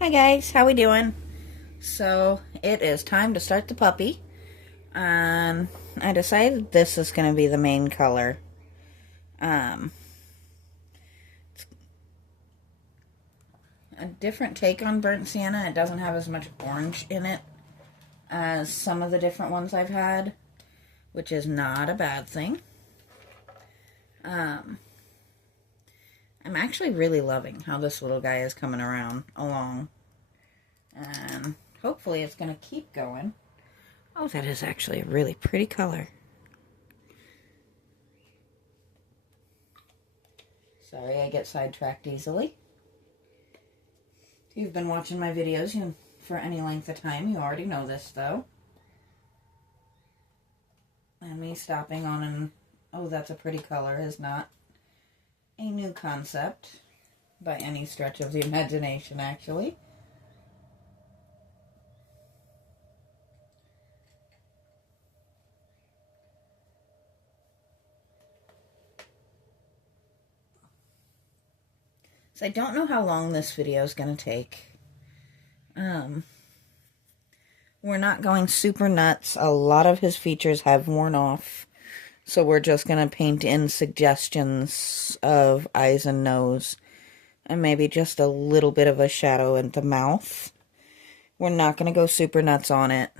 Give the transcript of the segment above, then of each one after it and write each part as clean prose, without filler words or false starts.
Hi guys, how we doing? So it is time to start the puppy. I decided this is going to be the main color. Um, a different take on burnt sienna. It doesn't have as much orange in it as some of the different ones I've had, which is not a bad thing. Um, I'm actually really loving how this little guy is coming around along, and hopefully it's going to keep going. Oh, that is actually a really pretty color. Sorry, I get sidetracked easily. If you've been watching my videos for any length of time, you already know this, though. And me stopping on an, oh, that's a pretty color, is not a new concept by any stretch of the imagination, actually. So I don't know how long this video is going to take. We're not going super nuts. A lot of his features have worn off. So we're just going to paint in suggestions of eyes and nose. And maybe just a little bit of a shadow in the mouth. We're not going to go super nuts on it.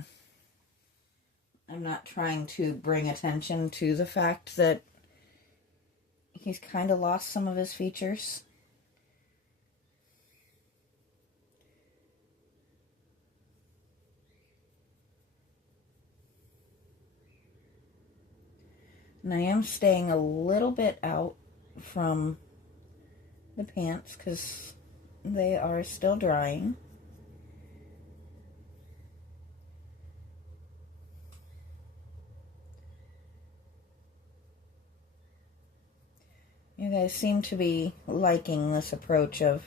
I'm not trying to bring attention to the fact that he's kind of lost some of his features. And I am staying a little bit out from the pants because they are still drying. You guys seem to be liking this approach of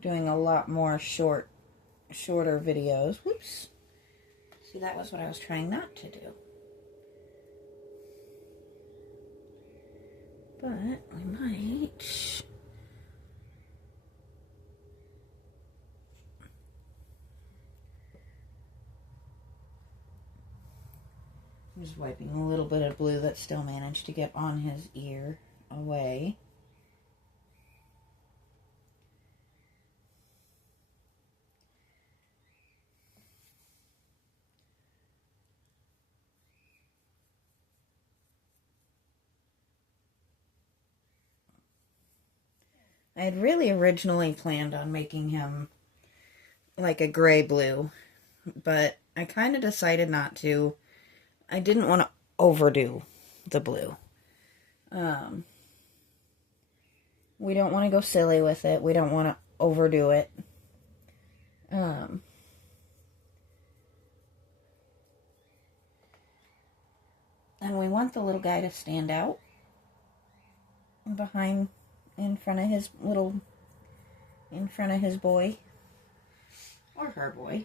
doing a lot more shorter videos. Whoops. See, that was what I was trying not to do. But we might. I'm just wiping a little bit of blue that still managed to get on his ear away. I had really originally planned on making him like a gray blue, but I kind of decided not to. I didn't want to overdo the blue. We don't want to go silly with it. We don't want to overdo it. And we want the little guy to stand out behind, in front of his boy. Or her boy.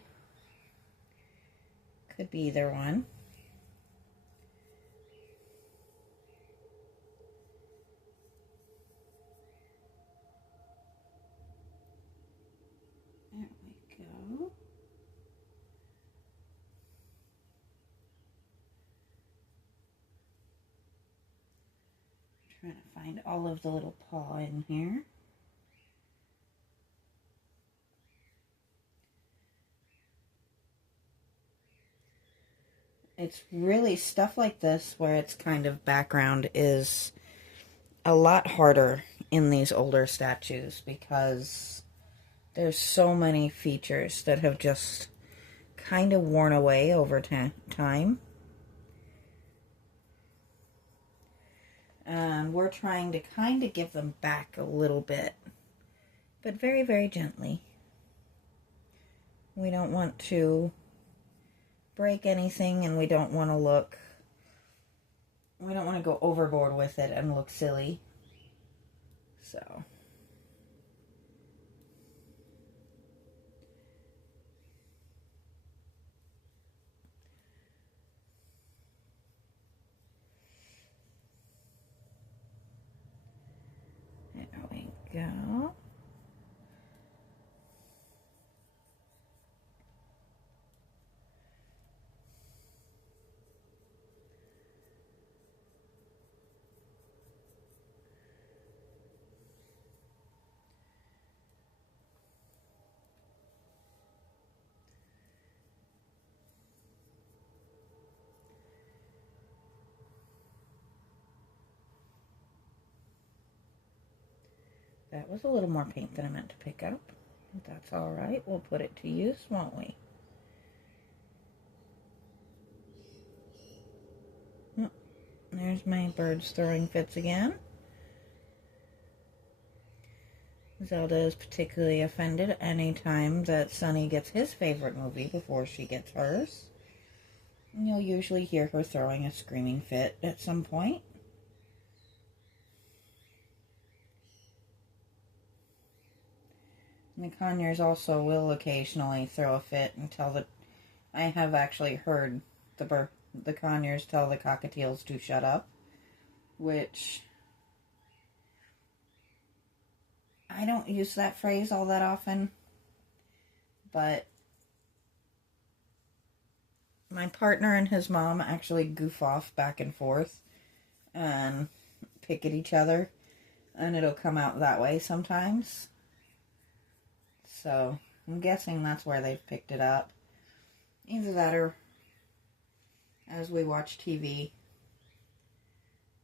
Could be either one. There we go. Trying to find all of the little paw in here. It's really stuff like this where it's kind of background is a lot harder in these older statues because there's so many features that have just kind of worn away over time. And we're trying to kind of give them back a little bit, but very, very gently. We don't want to break anything, and we don't want to go overboard with it and look silly. So there we go. That was a little more paint than I meant to pick up. That's alright. We'll put it to use, won't we? Oh, there's my birds throwing fits again. Zelda is particularly offended anytime that Sunny gets his favorite movie before she gets hers. And you'll usually hear her throwing a screaming fit at some point. And the Conyers also will occasionally throw a fit until I have actually heard the Conyers tell the cockatiels to shut up, which I don't use that phrase all that often, but my partner and his mom actually goof off back and forth and pick at each other, and it'll come out that way sometimes. So I'm guessing that's where they've picked it up. Either that or as we watch TV.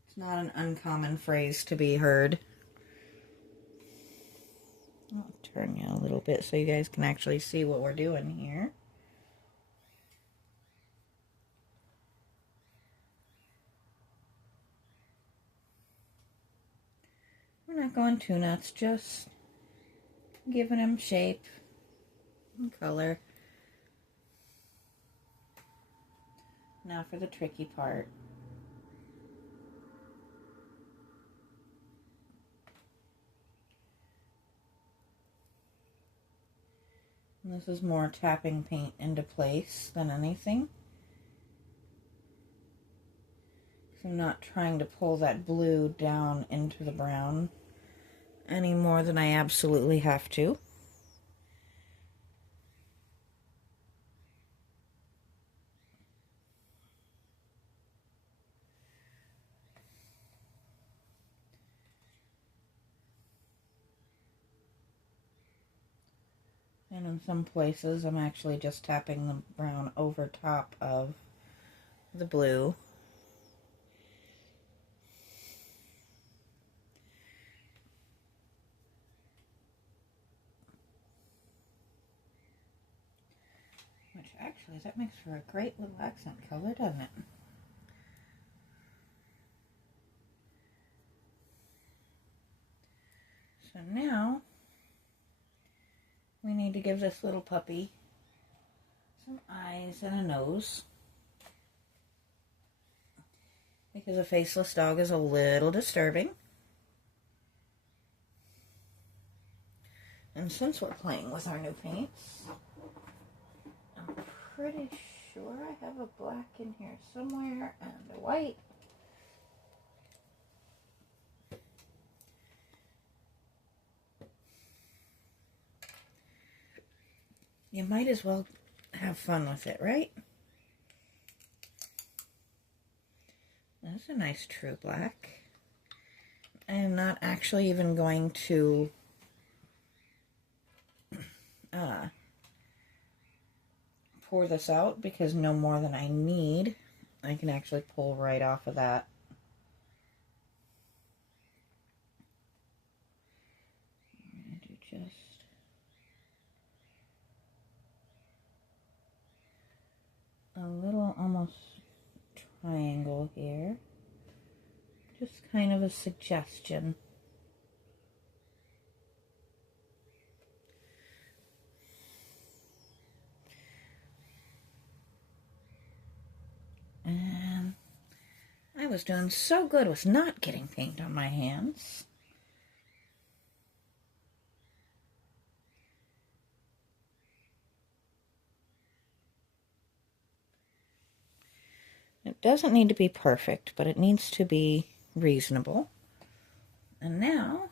It's not an uncommon phrase to be heard. I'll turn you a little bit so you guys can actually see what we're doing here. We're not going too nuts, just giving him shape and color. Now for the tricky part. And this is more tapping paint into place than anything. So I'm not trying to pull that blue down into the brown any more than I absolutely have to. And in some places, I'm actually just tapping the brown over top of the blue. Which actually, that makes for a great little accent color, doesn't it? So now, we need to give this little puppy some eyes and a nose. Because a faceless dog is a little disturbing. And since we're playing with our new paints, I'm pretty sure I have a black in here somewhere and a white. You might as well have fun with it, right? That's a nice true black. I am not actually even going to pour this out because no more than I need. I can actually pull right off of that. I'm going to do just a little almost triangle here. Just kind of a suggestion. And I was doing so good with not getting paint on my hands. It doesn't need to be perfect, but it needs to be reasonable. And now,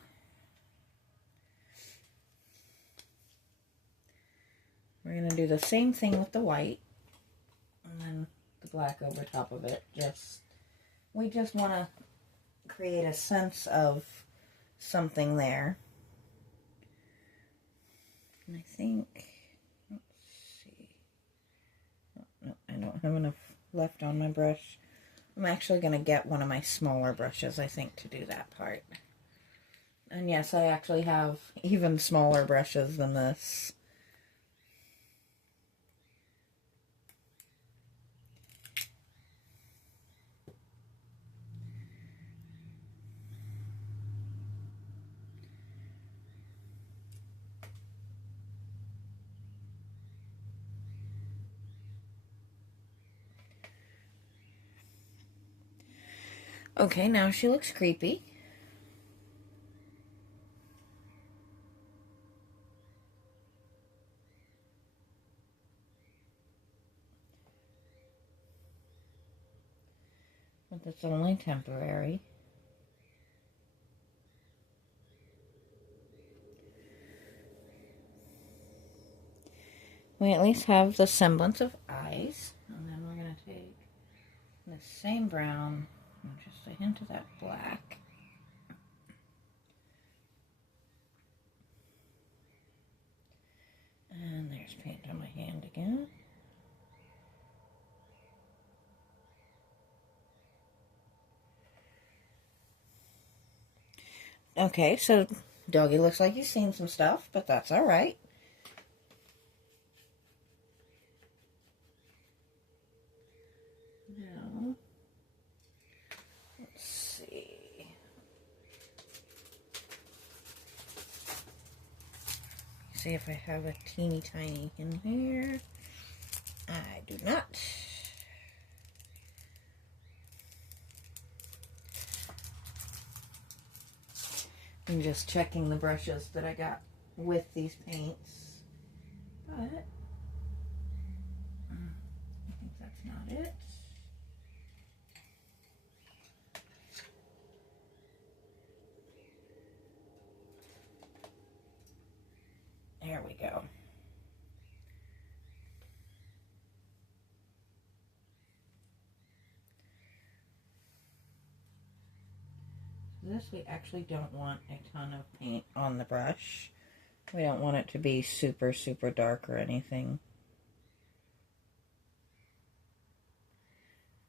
we're going to do the same thing with the white, and then the black over top of it. We just want to create a sense of something there. And I think, let's see, oh, no, I don't have enough left on my brush. I'm actually going to get one of my smaller brushes, I think, to do that part. And yes, I actually have even smaller brushes than this. Okay, now she looks creepy. But that's only temporary. We at least have the semblance of eyes. And then we're going to take the same brown and just a hint of that black. And there's paint on my hand again. Okay, so Doggy looks like he's seen some stuff, but that's all right. Now, let's see. See if I have a teeny tiny in here. I do not. I'm just checking the brushes that I got with these paints, but I think that's not it. There we go. This we actually don't want a ton of paint on the brush. We don't want it to be super, super dark or anything.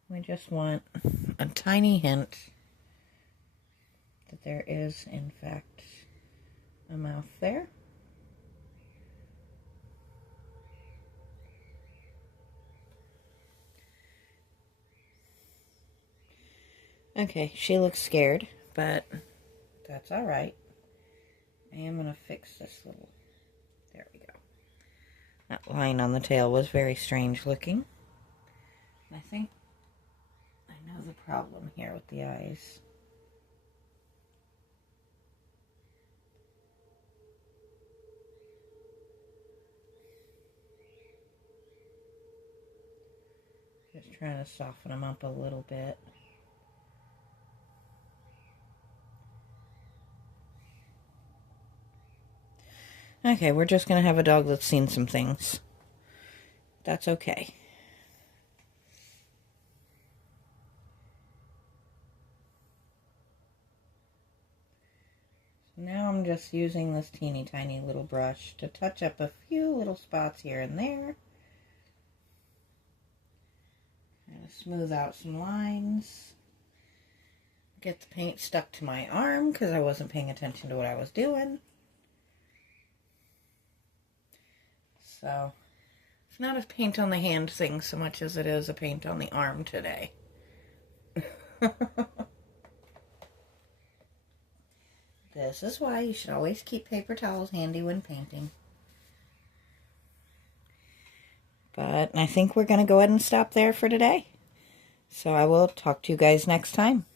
We just want a tiny hint that there is, in fact, a mouth there. Okay, she looks scared, but that's all right. I am going to fix this little... There we go. That line on the tail was very strange looking. I think I know the problem here with the eyes. Just trying to soften them up a little bit. Okay, we're just going to have a dog that's seen some things. That's okay. So now I'm just using this teeny tiny little brush to touch up a few little spots here and there. Kind of smooth out some lines. Get the paint stuck to my arm because I wasn't paying attention to what I was doing. So, it's not a paint on the hand thing so much as it is a paint on the arm today. This is why you should always keep paper towels handy when painting. But I think we're going to go ahead and stop there for today. So I will talk to you guys next time.